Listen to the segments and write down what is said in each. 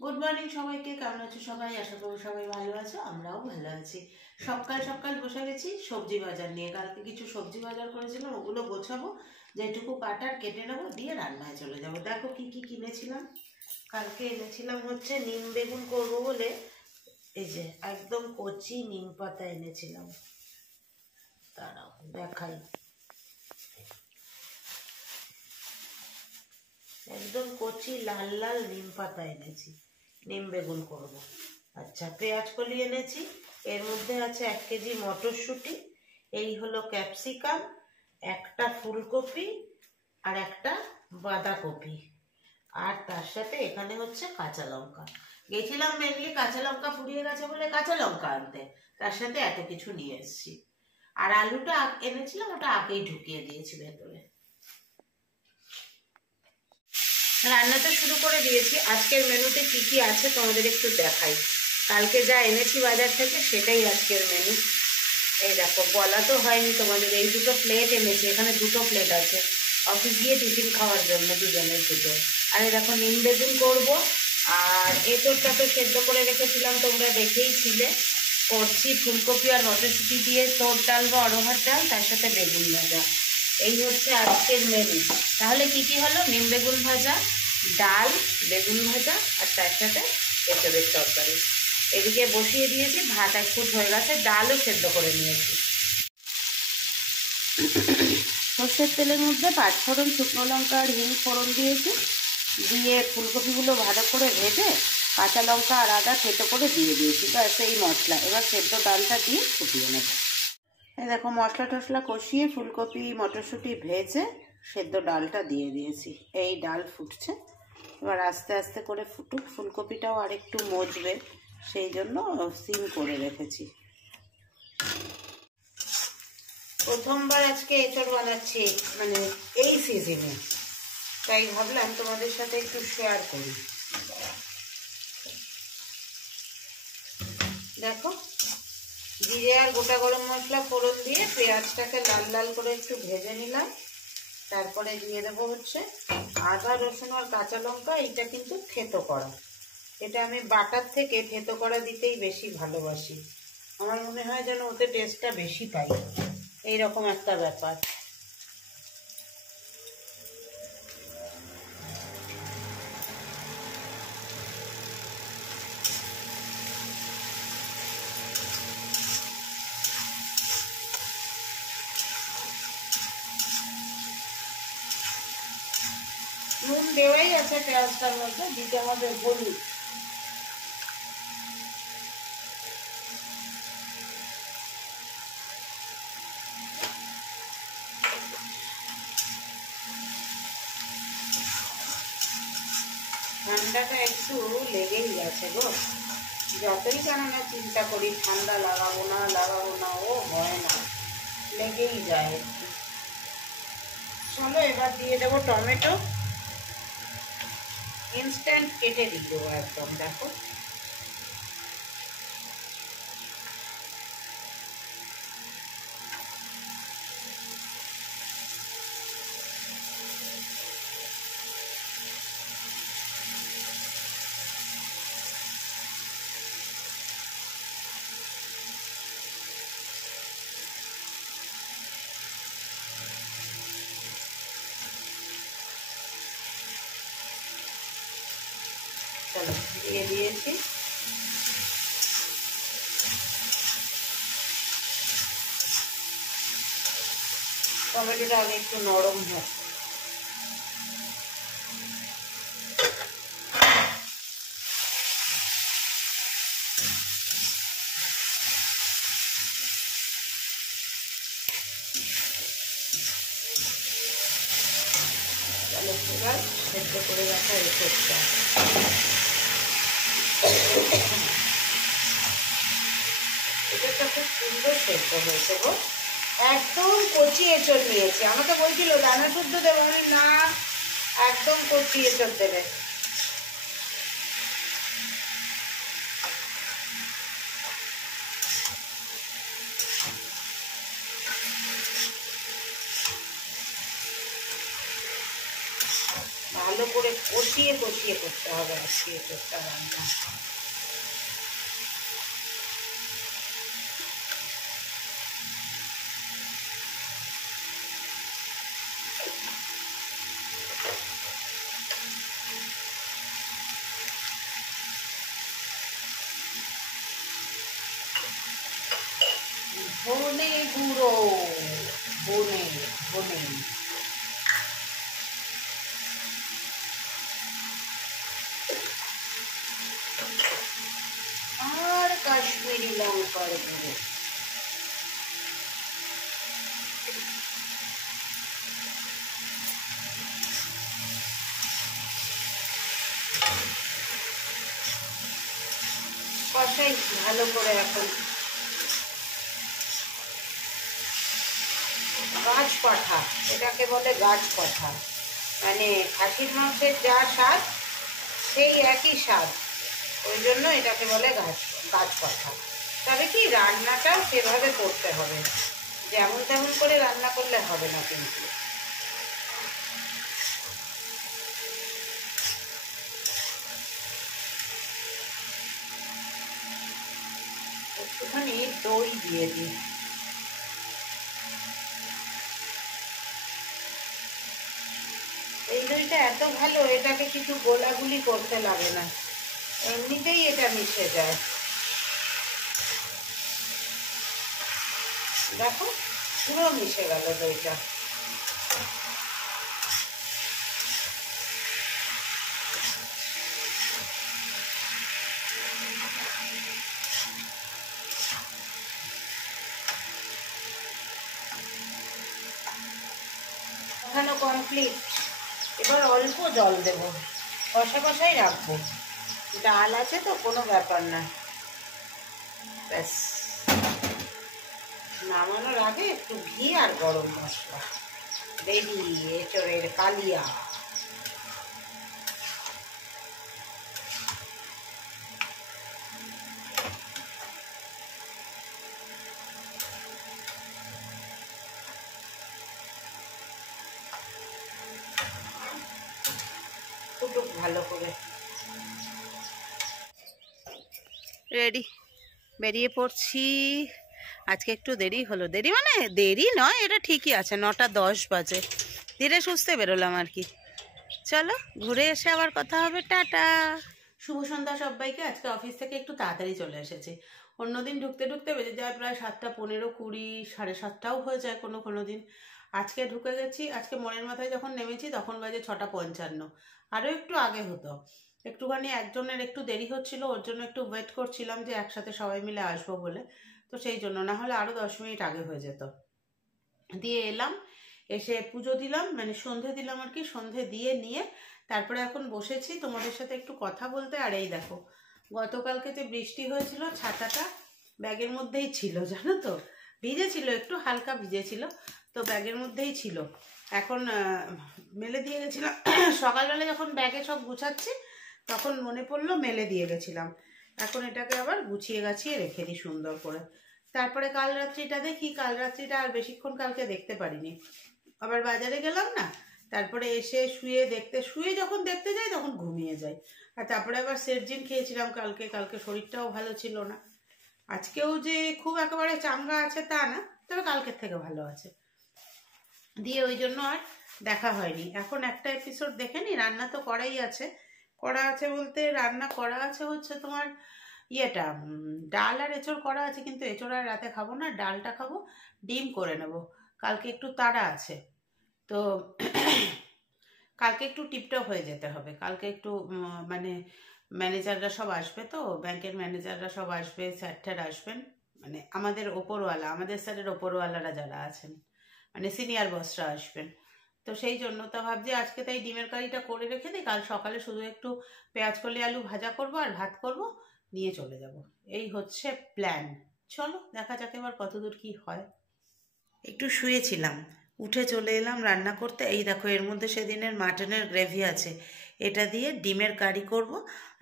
Good morning সবাইকে। কেমন আছো সবাই? আশা করি সবাই ভালো আছো, আমরাও ভালো আছি। সকাল সকাল বসে গেছি সবজি বাজার নিয়ে। কালকে কিছু সবজি বাজার করেছিলাম, ওগুলো গোছাবো, যেটুকু কাটার কেটে নেবো, দিয়ে রান্নায় চলে যাবো। দেখো কি কি কিনেছিলাম। কালকে এনেছিলাম হচ্ছে নিম বেগুন করবো বলে, এই যে একদম কচি নিম পাতা এনেছিলাম। দাঁড়াও দেখাই, একদম কচি লাল লাল নিম পাতা এনেছি, নিম বেগুন করব। আচ্ছা, পেঁয়াজ কলি এনেছি, এর মধ্যে আছে 1 কেজি মটরশুঁটি, এই হলো ক্যাপসিকাম, একটা ফুলকপি আর একটা বাঁধাকপি, আর তার সাথে এখানে হচ্ছে কাঁচা লঙ্কা। গেছিলাম মেনলি কাঁচা লঙ্কা ফুরিয়ে গেছে বলে কাঁচা লঙ্কা আনতে, তার সাথে এত কিছু নিয়ে এসেছি। আর আলুটা এনেছিলাম, ওটা আগেই ঢুকিয়ে দিয়েছি ভেতরে। রান্নাটা শুরু করে দিয়েছি। আজকের মেনুতে কি কি আছে তোমাদের একটু দেখাই। কালকে যা এনেছি বাজার থেকে সেটাই আজকের মেনু। এই দেখো, বলা তো হয়নি তোমাদের, এই দুটো প্লেট এনেছি, এখানে দুটো প্লেট আছে অফিস গিয়ে টিফিন খাওয়ার জন্য, দুজনের দুটো। আর এই দেখো নিম বেগুন করবো, আর এঁচোড়টা তো সেদ্ধ করে রেখেছিলাম, তোমরা দেখেই ছিলে। করছি ফুলকপি আর মটরশুঁটি দিয়ে তোর ডাল বা অরহর ডাল, তার সাথে বেগুন ভাজা। এই হচ্ছে আজকের মেনু। তাহলে কি কি হলো? নিম বেগুন ভাজা, ডাল, বেগুন ভাজা, আর তার সাথে এঁচোড়ের তরকারি। এদিকে বসিয়ে দিয়েছি, ভাত 1 ফুট হয়ে গেছে, ডালও সেদ্ধ করে নিয়েছি। সর্ষের তেলের মধ্যে 5 ফোড়ন, শুকনো লঙ্কা আর হিং ফোড়ন দিয়েছি, দিয়ে ফুলকপিগুলো ভালো করে ভেজে কাঁচা লঙ্কা আর আদা থেতো করে দিয়ে দিয়েছি। ব্যাস এই মশলা। এবার সেদ্ধ ডালটা দিয়ে ফুটিয়ে নেব। এই দেখো, মশলা টশলা কষিয়ে ফুলকপি মটরশুঁটি ভেজে সেদ্ধ ডালটা দিয়ে দিয়েছি। এই ডাল ফুটছে, এবার আস্তে আস্তে করে ফুটুক। ফুলকপিটাও আর একটু মজবে, সেই জন্য সিম করে রেখেছি। প্রথমবার আজকে এঁচড় বানাচ্ছি, মানে এই সিজনে, তাই ভাবলাম তোমাদের সাথে একটু শেয়ার করি। দেখো, জিরে আর গোটা গরম মশলা ফোড়ন দিয়ে পেঁয়াজটাকে লাল লাল করে একটু ভেজে নিলাম। তারপরে দিয়ে দেবো হচ্ছে আদা, রসুন আর কাঁচা লঙ্কা। এইটা কিন্তু থেতো করা, এটা আমি বাটার থেকে থেতো করা দিতেই বেশি ভালোবাসি। আমার মনে হয় যেন ওতে টেস্টটা বেশি পাই, এইরকম একটা ব্যাপার। নুন দেওয়াই আছে পেঁয়াজটার মধ্যে, দিতে হবে হলুদ। ঠান্ডাটা একটু লেগেই গেছে গো, যতই কেন না চিন্তা করি ঠান্ডা লাগাবো না, ও হয় না, লেগেই যায় একটু। চলো এবার দিয়ে দেবো টমেটো, ইনস্ট্যান্ট কেটে দিয়ে দেবো একদম। দেখো, চলো দিয়ে দিয়েছি। টমেটোটা আগে একটু নরম হয়। চলো এবার সেদ্ধ করে রাখা এঁচোড়টা, এঁচোড়টা খুব সুন্দর সেদ্ধ হয়েছে গো, একদম কচি এঁচোড় নিয়েছি। আমাকে বলছিল দানা শুদ্ধ দেবো, আমি না, একদম কচি এঁচোড় দেবে। ভালো করে কষিয়ে কষিয়ে করতে হবে আজকে একটা রান্না। ধনে গুঁড়ো, ধনে ধনে আর কাশ্মীরি লঙ্কার গুঁড়ো। কষাই ভালো করে। এখন গাছ পাঠা, এটাকে বলে গাছ পাঠা, মানে খাসির মাংসের যা স্বাদ সেই একই স্বাদ, ওই জন্য এটাকে বলে গাছ পাঠা। তবে কি রান্নাটাও সেভাবে করতে হবে, যেমন তেমন করে রান্না করলে হবে না কিন্তু। একটুখানি দই দিয়ে দিই। এই দইটা এত ভালো, এটাকে কিছু গোলাগুলি করতে লাগে না, এমনিতেই এটা মিশে যায়। দেখো পুরো মিশে গেল দইটা। কষানো কমপ্লিট। এবার অল্প জল দেব, কষা কষাই রাখবো, ডাল আছে তো কোনো ব্যাপার না। ব্যাস, নামানোর আগে একটু ঘি আর গরম মশলা রেডি, এঁচড়ের কালিয়া। ফুটুক ভালো করে। রেডি, বেরিয়ে পড়ছি। আজকে একটু দেরি হলো, দেরি মানে দেরি নয়, এটা ঠিকই আছে, 9:10 বাজে। ধীরে সুস্থে বেরোলাম আর কি। চলো ঘুরে এসে আবার কথা হবে, টাটা। শুভ সন্ধ্যা সবাইকে। আজকে অফিস থেকে একটু তাড়াতাড়ি চলে এসেছি। অন্যদিন ঢুকতে ঢুকতে বেজে যায় প্রায় 7:15, 20, 7:30 হয়ে যায় কোনো কোনো দিন। আজকে ঢুকে গেছি, আজকে মনের মাথায় যখন নেমেছি তখন বাজে 6:55। আরও একটু আগে হতো, একটুখানি একজনের একটু দেরি হচ্ছিল, ওর জন্য একটু ওয়েট করছিলাম যে একসাথে সবাই মিলে আসবো বলে, তো সেই জন্য, না হলে আরও 10 মিনিট আগে হয়ে যেত। দিয়ে এলাম, এসে পুজো দিলাম, মানে সন্ধে দিলাম আর কি, সন্ধে দিয়ে নিয়ে তারপরে এখন বসেছি তোমাদের সাথে একটু কথা বলতে। আর এই দেখো, গতকালকে যে বৃষ্টি হয়েছিল ছাতাটা ব্যাগের মধ্যেই ছিল, জানো তো, ভিজেছিল, একটু হালকা ভিজেছিল, তো ব্যাগের মধ্যেই ছিল। এখন মেলে দিয়ে গেছিলাম সকালবেলা যখন ব্যাগে সব গুছাচ্ছি তখন মনে পড়লো মেলে দিয়ে গেছিলাম। এখন এটাকে আবার গুছিয়ে গাছিয়ে রেখে দিই সুন্দর করে। তারপরে কাল রাত্রিটা দেখি, কাল রাত্রিটা আর বেশিক্ষণ কালকে দেখতে পারিনি, আবার বাজারে গেলাম না, তারপরে এসে শুয়ে যখন দেখতে যাই তখন ঘুমিয়ে যাই। আর তারপরে আবার সেরজিন খেয়েছিলাম কালকে শরীরটাও ভালো ছিল না। আজকেও যে খুব একেবারে চাঙ্গা আছে তা না, তবে কালকের থেকে ভালো আছে। দিয়ে ওই জন্য আর দেখা হয়নি। এখন একটা এপিসোড দেখে নি, রান্না তো করা আছে বলতে রান্না করা আছে হচ্ছে তোমার ইয়েটা, ডাল আর এঁচড় করা আছে, কিন্তু এঁচড় আর রাতে খাবো না, ডালটা খাবো, ডিম করে নেব। কালকে একটু তাড়া আছে, তো কালকে একটু টিপটপ হয়ে যেতে হবে। কালকে একটু মানে ম্যানেজাররা সব আসবে, তো ব্যাংকের ম্যানেজাররা সব আসবে, স্যার আসবেন, মানে আমাদের ওপরওয়ালা, আমাদের স্যারের ওপরওয়ালারা যারা আছেন, মানে সিনিয়র বসরা আসবেন। তো সেই জন্য তো ভাবছি আজকে তাই ডিমের কারিটা করে রেখে দিই, কাল সকালে শুধু একটু পেঁয়াজ কলি আলু ভাজা করব আর ভাত করব, নিয়ে চলে যাব। এই হচ্ছে প্ল্যান। চলো দেখা যাক এবার কতদূর কি হয়। একটু শুয়েছিলাম, উঠে চলে এলাম রান্না করতে। এই দেখো, এর মধ্যে সেদিনের মাটনের গ্রেভি আছে, এটা দিয়ে ডিমের কারি করব,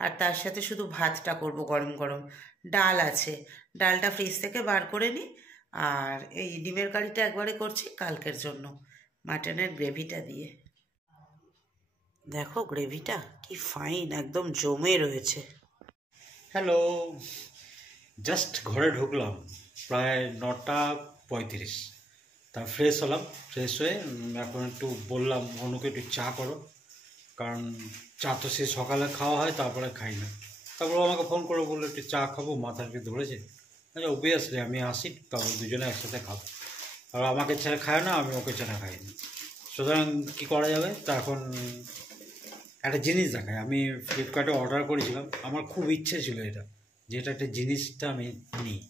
আর তার সাথে শুধু ভাতটা করব গরম গরম। ডাল আছে, ডালটা ফ্রিজ থেকে বার করে নিই, আর এই ডিমের কারিটা একবারে করছি কালকের জন্য মাটনের গ্রেভিটা দিয়ে। দেখো গ্রেভিটা কি ফাইন, একদম জমে রয়েছে। হ্যালো, জাস্ট ঘরে ঢুকলাম প্রায় 9:35। তা ফ্রেশ হলাম, ফ্রেশ হয়ে এখন একটু বললাম অনুকে একটু চা করো, কারণ চা তো সে সকালে খাওয়া হয়, তারপরে খাই না। তারপর আমাকে ফোন করে বললো একটু চা খাবো, মাথা একটু ধরেছে। আচ্ছা অবভিয়াসলি আমি আসি, তারপর দুজনে একসাথে খাবো। আর আমাকে ছেড়ে খায় না, আমি ওকে ছেড়ে খাই না, সুতরাং কী করা যাবে। তা এখন একটা জিনিস দেখায়, আমি ফ্লিপকার্টে অর্ডার করেছিলাম, আমার খুব ইচ্ছে ছিল এটা, যে এটা একটা জিনিসটা আমি নিই।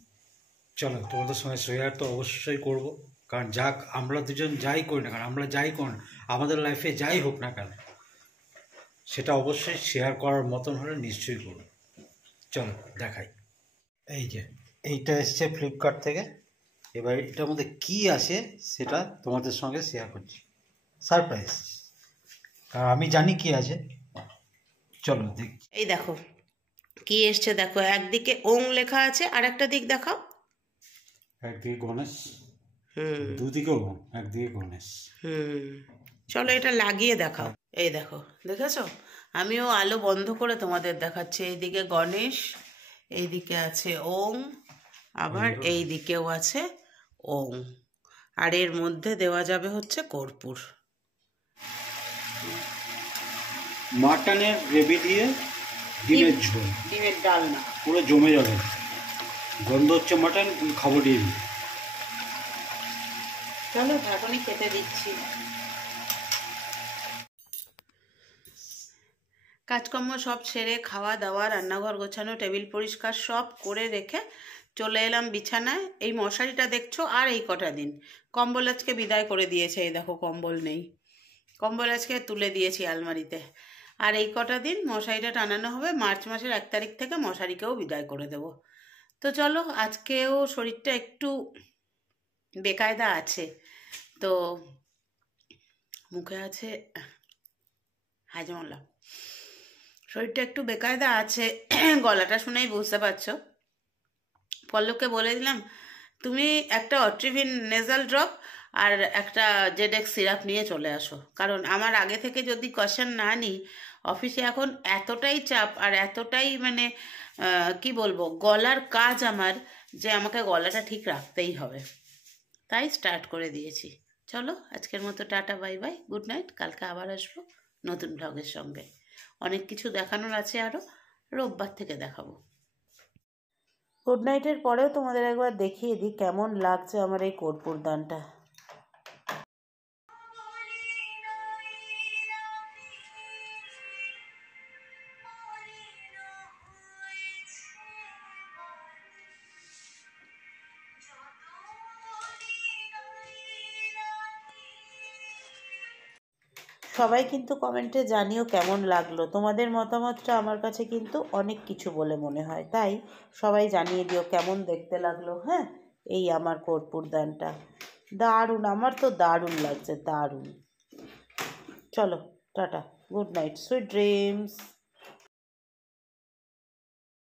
চলো তোমাদের সঙ্গে শেয়ার তো অবশ্যই করব, কারণ যাক আমরা দুজন যাই করি না কারণ, আমরা যাই করি না আমাদের লাইফে যাই হোক না কেন, সেটা অবশ্যই শেয়ার করার মতন হলে নিশ্চয়ই করব। চলো দেখাই। এই যে এইটা এসছে ফ্লিপকার্ট থেকে, এবার এটার মধ্যে কি আছে সেটা তোমাদের সঙ্গে শেয়ার করছি। সারপ্রাইজ, কারণ আমি জানি কি আছে। চলো দেখি। এই দেখো কি এসছে, দেখো একদিকে ওং লেখা আছে, আর একটা দিক দেখাও। একদিকে গণেশ, হুম দুদিকে ওম, একদিকে গণেশ। চলো এটা লাগিয়ে দেখাও। এই দেখো, দেখেছো? আমিও আলো বন্ধ করে তোমাদের দেখাচ্ছি। এইদিকে গণেশ, এইদিকে আছে ওং, আবার এই দিকেও আছে ওং, আর এর মধ্যে দেওয়া যাবে হচ্ছে কর্পূর। মাটনের গ্রেভি দিয়ে ডিমের ঝোল, ডিমের ডালনা পুরো জমে যাবে, গন্ধ হচ্ছে মাটন, খাবো ডিম। চলো এখনই খেতে দিচ্ছি। কাজকর্ম সব সেরে, খাওয়া দাওয়া, রান্নাঘর গোছানো, টেবিল পরিষ্কার সব করে রেখে চলে এলাম বিছানায়। এই মশারিটা দেখছো, আর এই কটা দিন কম্বল আজকে বিদায় করে দিয়েছে। এই দেখো কম্বল নেই, কম্বল আজকে তুলে দিয়েছি আলমারিতে। আর এই কটা দিন মশারিটা টানানো হবে, মার্চ মাসের 1 তারিখ থেকে মশারিকেও বিদায় করে দেব। তো চলো, আজকেও শরীরটা একটু বেকায়দা আছে, তো মুখে আছে হাজমলা, শরীরটা একটু বেকায়দা আছে। গলাটা শুনেই বুঝতে পারছো। পল্লবকে বলে দিলাম তুমি একটা অট্রিভিন নেজাল ড্রপ আর একটা জেডেক্স সিরাপ নিয়ে চলে আসো, কারণ আমার আগে থেকে যদি কশন না নিই, অফিসে এখন এতটাই চাপ আর এতটাই মানে কি বলবো, গলার কাজ আমার, যে আমাকে গলাটা ঠিক রাখতেই হবে, তাই স্টার্ট করে দিয়েছি। চলো আজকের মতো tata, bye bye, good night. কালকে আবার আসবো নতুন ব্লগের সঙ্গে, অনেক কিছু দেখানোর আছে, আরও রোববার থেকে দেখাবো। গুড নাইটের পরেও তোমাদের একবার দেখিয়ে দিই কেমন লাগছে আমার এই কর্পূর দানটা। সবাই কিন্তু কমেন্টে জানিও কেমন লাগলো, তোমাদের মতামতটা আমার কাছে কিন্তু অনেক কিছু বলে মনে হয়, তাই সবাই জানিয়ে দিও কেমন দেখতে লাগলো। হ্যাঁ, এই আমার কর্পূর দানটা দারুণ, আমার তো দারুণ লাগছে, দারুণ। চলো tata, good night, sweet dreams.